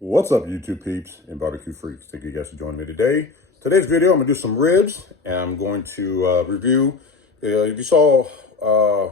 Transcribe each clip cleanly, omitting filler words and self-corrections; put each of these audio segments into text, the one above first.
What's up, YouTube peeps and barbecue freaks? Thank you guys for joining me today. Today's video, I'm gonna do some ribs, and I'm going to review. If you saw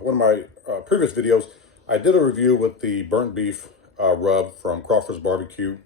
one of my previous videos, I did a review with the burnt beef rub from Crawford's barbecue.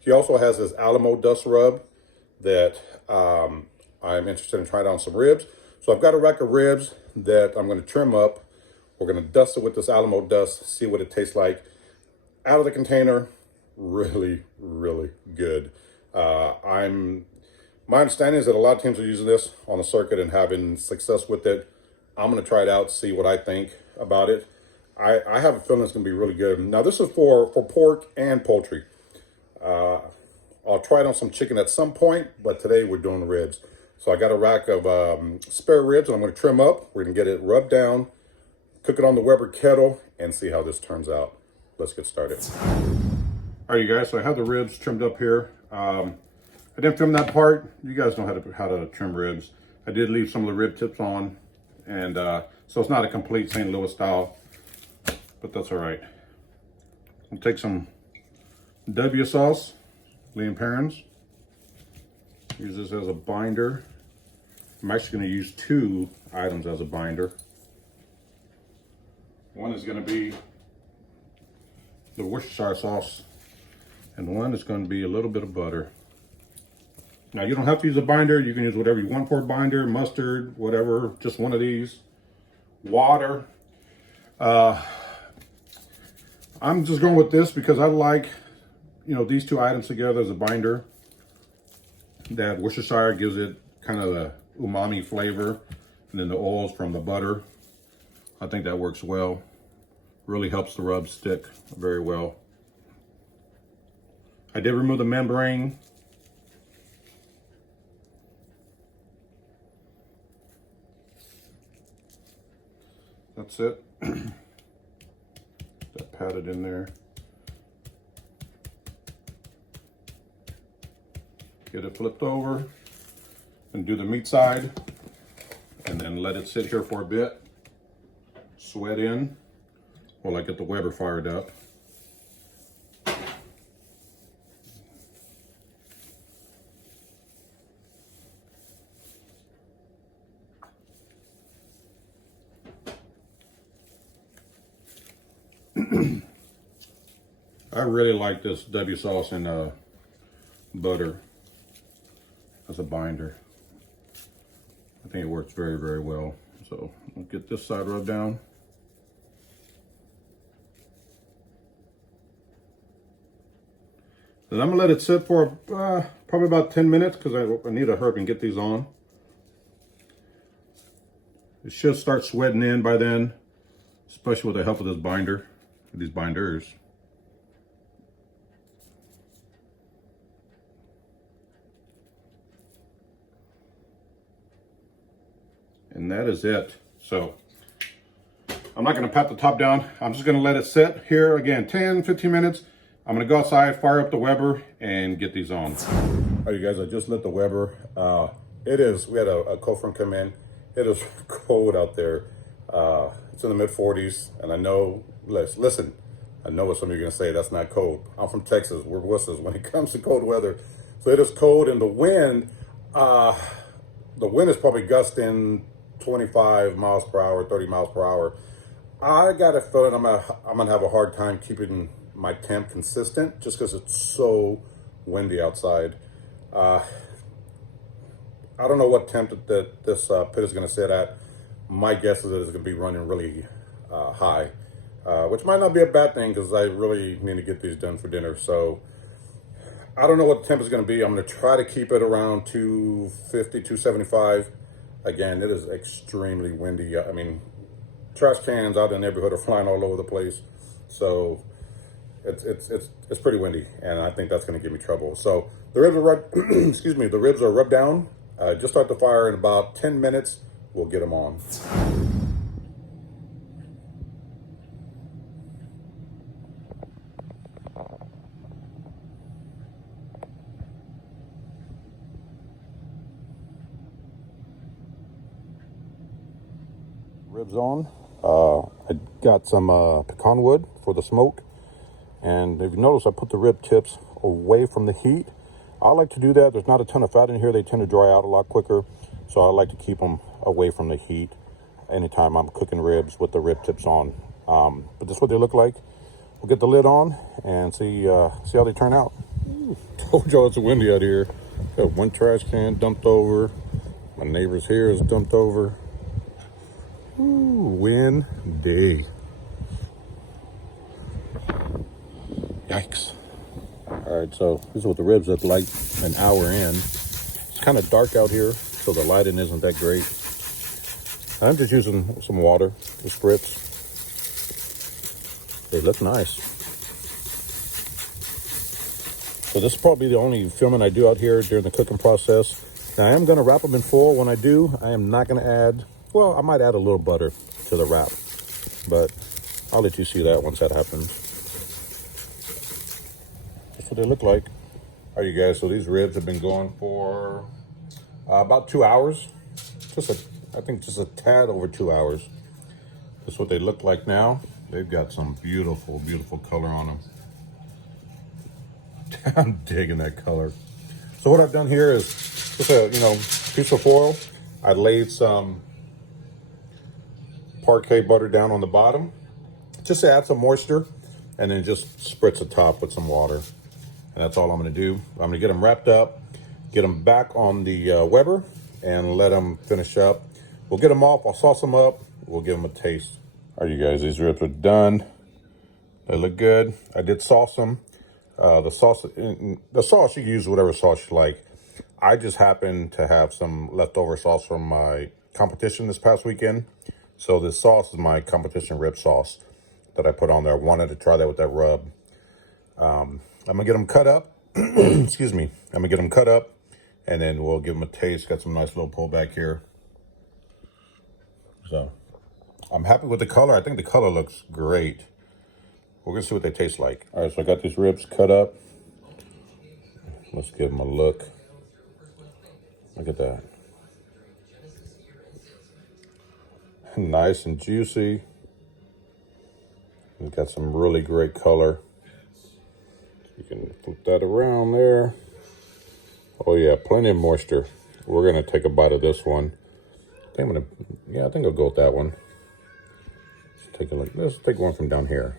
He also has this Alamo Dust rub that I'm interested in trying out some ribs. So I've got a rack of ribs that I'm going to trim up. We're going to dust it with this Alamo Dust, see what it tastes like. Out of the container, really good. My understanding is that a lot of teams are using this on the circuit and having success with it. I'm going to try it out, see what I think about it. I have a feeling it's going to be really good. Now, this is for pork and poultry. I'll try it on some chicken at some point, but today we're doing ribs. So I got a rack of spare ribs, and I'm going to trim up. We're going to get it rubbed down, cook it on the Weber kettle, and see how this turns out. Let's get started. All right, you guys, so I have the ribs trimmed up here. I didn't trim that part. You guys know how to trim ribs. I did leave some of the rib tips on, and so it's not a complete St. Louis style, but that's all right. I'll take some W sauce, Liam Perrins. Use this as a binder. I'm actually going to use two items as a binder. One is going to be the Worcestershire sauce, and one is going to be a little bit of butter. Now, you don't have to use a binder. You can use whatever you want for a binder, mustard, whatever, just one of these. Water. I'm just going with this because I like, these two items together as a binder. That Worcestershire gives it kind of the umami flavor, and then the oils from the butter. I think that works well. Really helps the rub stick very well. I did remove the membrane. That's it. That patted in there. Get it flipped over and do the meat side, and then let it sit here for a bit. Sweat in while I get the Weber fired up. I really like this W sauce and butter as a binder. I think it works very well. So I'll get this side rubbed down. Then I'm gonna let it sit for probably about 10 minutes because I need to hurry and get these on. It should start sweating in by then, especially with the help of this binder, these binders. And that is it. So I'm not going to pat the top down. I'm just going to let it sit here again 10-15 minutes. I'm going to go outside, fire up the Weber, and get these on. All right, you guys, I just lit the Weber. We had a cold front come in. It is cold out there. It's in the mid-40s, and I know, listen, I know what some of you are going to say, that's not cold. I'm from Texas. We're wusses when it comes to cold weather. So it is cold, and the wind is probably gusting 25 miles per hour, 30 miles per hour. I got a feeling I'm gonna have a hard time keeping my temp consistent just because it's so windy outside. I don't know what temp that this pit is gonna sit at. My guess is that it's gonna be running really high, which might not be a bad thing because I really need to get these done for dinner. So I don't know what the temp is going to be. I'm going to try to keep it around 250, 275. Again, it is extremely windy. I mean, trash cans out in the neighborhood are flying all over the place. So it's pretty windy, and I think that's going to give me trouble. So the ribs are excuse me, the ribs are rubbed down. Just start the fire in about 10 minutes. We'll get them on. Ribs on. I got some pecan wood for the smoke, and if you notice, I put the rib tips away from the heat. I like to do that. There's not a ton of fat in here. They tend to dry out a lot quicker. So I like to keep them away from the heat anytime I'm cooking ribs with the rib tips on. But this is what they look like. We'll get the lid on and see how they turn out. Ooh, told y'all it's windy out here. Got one trash can dumped over. My neighbor's here is dumped over. Ooh, windy. Yikes. All right, so this is what the ribs look like an hour in. It's kind of dark out here, so the lighting isn't that great. I'm just using some water to spritz. They look nice. So this is probably the only filming I do out here during the cooking process. Now I am going to wrap them in foil. When I do, I am not going to add, well, I might add a little butter to the wrap, but I'll let you see that once that happens. That's what they look like. All right, you guys, so these ribs have been going for about 2 hours. I think just a tad over 2 hours. That's what they look like now. They've got some beautiful, beautiful color on them. I'm digging that color. So what I've done here is just a piece of foil. I laid some parquet butter down on the bottom, just to add some moisture, and then just spritz the top with some water. And that's all I'm going to do. I'm going to get them wrapped up, get them back on the Weber, and let them finish up. We'll get them off. I'll sauce them up. We'll give them a taste. All right, you guys, these ribs are done. They look good. I did sauce them. The sauce, you can use whatever sauce you like. I just happen to have some leftover sauce from my competition this past weekend. So this sauce is my competition rib sauce that I put on there. I wanted to try that with that rub. I'm gonna get them cut up. Excuse me. I'm gonna get them cut up, and then we'll give them a taste. Got some nice little pullback here. So I'm happy with the color. I think the color looks great. We're gonna see what they taste like. All right, so I got these ribs cut up. Let's give them a look. Look at that. Nice and juicy. It's got some really great color. You can flip that around there. Oh yeah, plenty of moisture. We're gonna take a bite of this one. I think I'll go with that one. Let's take a look. Let's take one from down here.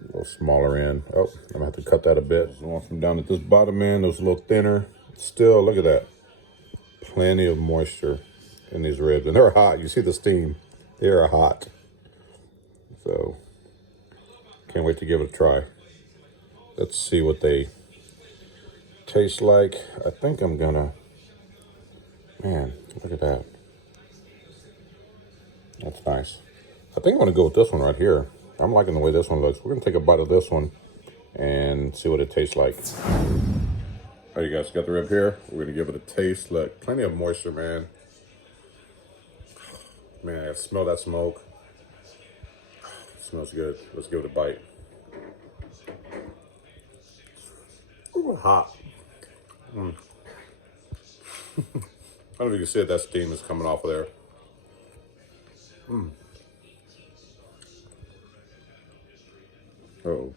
A little smaller end. Oh, I'm gonna have to cut that a bit. There's one from down at this bottom end. It was a little thinner. Still, look at that. Plenty of moisture in these ribs, and they're hot. You see the steam. They are hot. So, can't wait to give it a try. Let's see what they taste like. I think I'm gonna. Man, look at that. That's nice. I think I'm gonna go with this one right here. I'm liking the way this one looks. We're gonna take a bite of this one and see what it tastes like. All right, you guys, got the rib here. We're gonna give it a taste. Look, plenty of moisture, man. Man, I smell that smoke. It smells good. Let's give it a bite. Ooh, hot. I don't know if you can see it, that steam is coming off of there. Oh,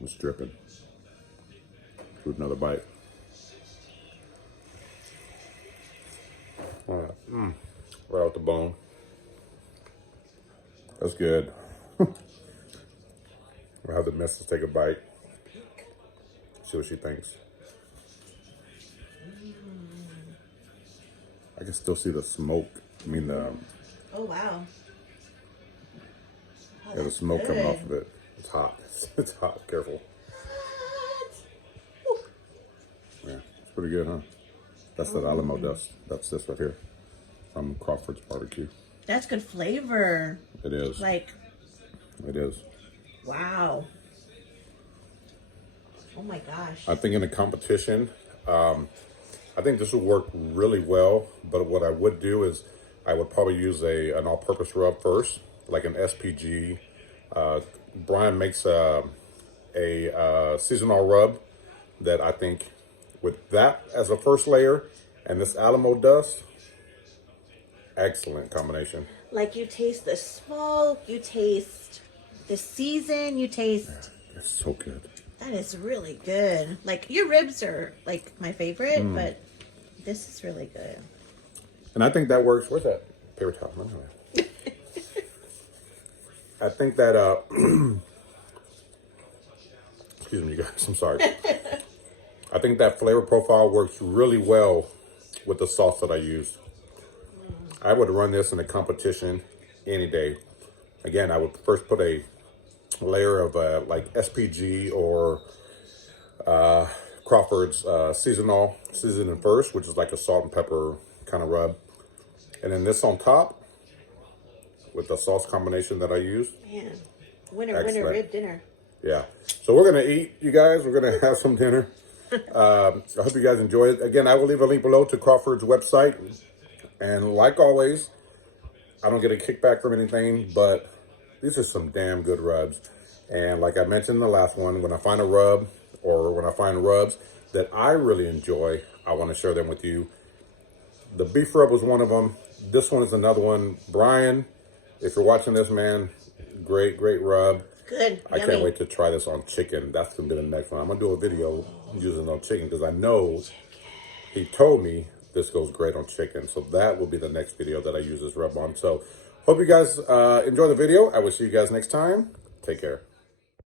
it's dripping. Do another bite. All right, right out the bone. That's good. I'll have the missus take a bite. See what she thinks. I can still see the smoke. I mean, oh wow. Oh, yeah, the smoke coming off of it. It's hot. It's hot. Careful. Yeah, it's pretty good, huh? That's that Alamo Dust. That's this right here from Crawford's barbecue. That's good flavor. It is. Like. It is. Wow. Oh my gosh. I think in a competition, I think this would work really well. But what I would do is I would probably use an all-purpose rub first, like an SPG. Brian makes a seasonal rub that I think with that as a first layer and this Alamo Dust, excellent combination. Like you taste the smoke, you taste the season, you taste It's so good. That is really good. Like, your ribs are, like, my favorite, but this is really good. And I think that works. Where's that paper towel? Anyway. I think that, excuse me, you guys, I'm sorry. I think that flavor profile works really well with the sauce that I used. I would run this in a competition any day. Again, I would first put a layer of like SPG or Crawford's seasoning first, which is like a salt and pepper kind of rub. And then this on top with the sauce combination that I used. Man, winner, rib dinner. Yeah. So we're going to eat, you guys. We're going to have some dinner. I hope you guys enjoy it. Again, I will leave a link below to Crawford's website. And like always, I don't get a kickback from anything, but these are some damn good rubs. And like I mentioned in the last one, when I find a rub or when I find rubs that I really enjoy, I want to share them with you. The beef rub was one of them. This one is another one. Brian, if you're watching this, man, great rub. Good. I Yummy. can't wait to try this on chicken. That's going to be the next one. I'm going to do a video using it on chicken because I know he told me this goes great on chicken. So that will be the next video that I use this rub on. So hope you guys enjoy the video. I will see you guys next time. Take care.